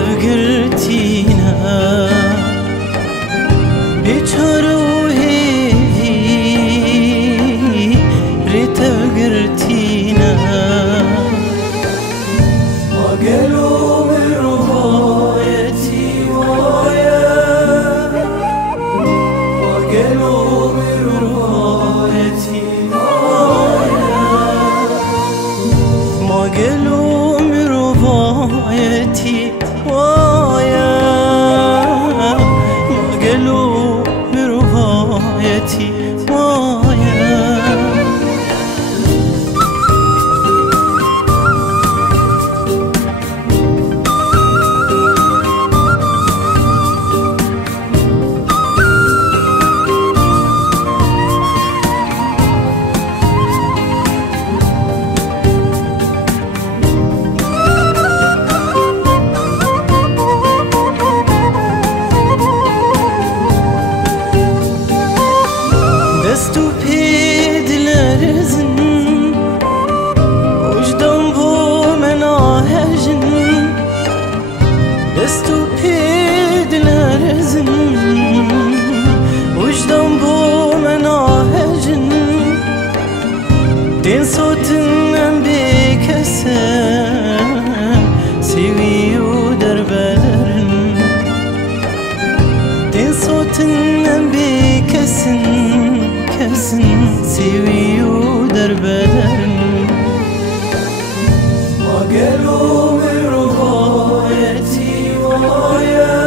قرتينا بچروهي ريتو قرتينا ما قالوا من روايتي ويا ما قالوا من روايتي ويا ما قالوا من روايتي ويا ما قالوا من روايتي ويا دستو پیدلرزن وجدان بو مناهجن دستو پیدلرزن وجدان بو مناهجن دين صوتن بكسر سوي ودربلرن دين صوتن بكسن سوي ودربلرن ما قالوا من روايتي ويا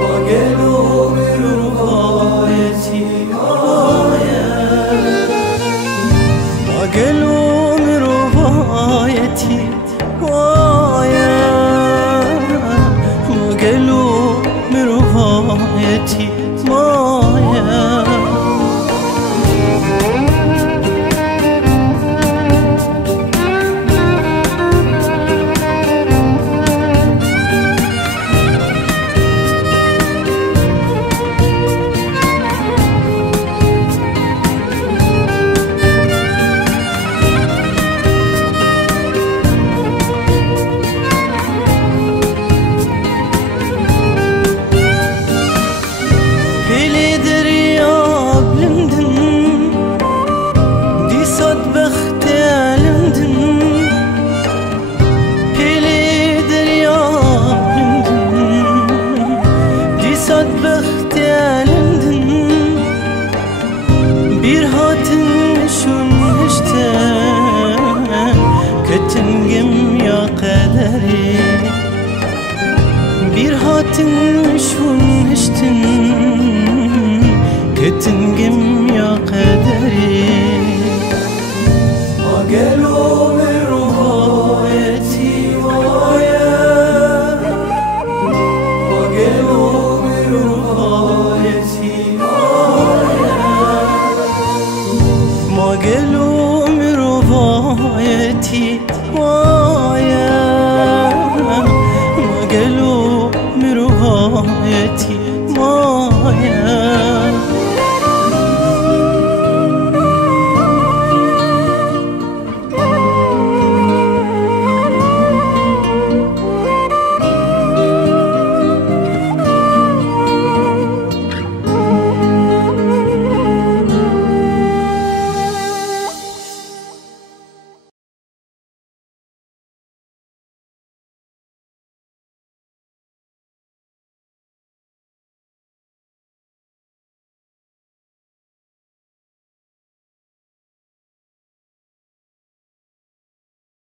ما قالوا من روايتي ويا ما قالوا من روايتي ويا ما قالوا من روايتي ويا Bir hatin şun işte kötüngüm ya kaderi Bir hatin şun işte kötüngüm ya kaderi Ma gelo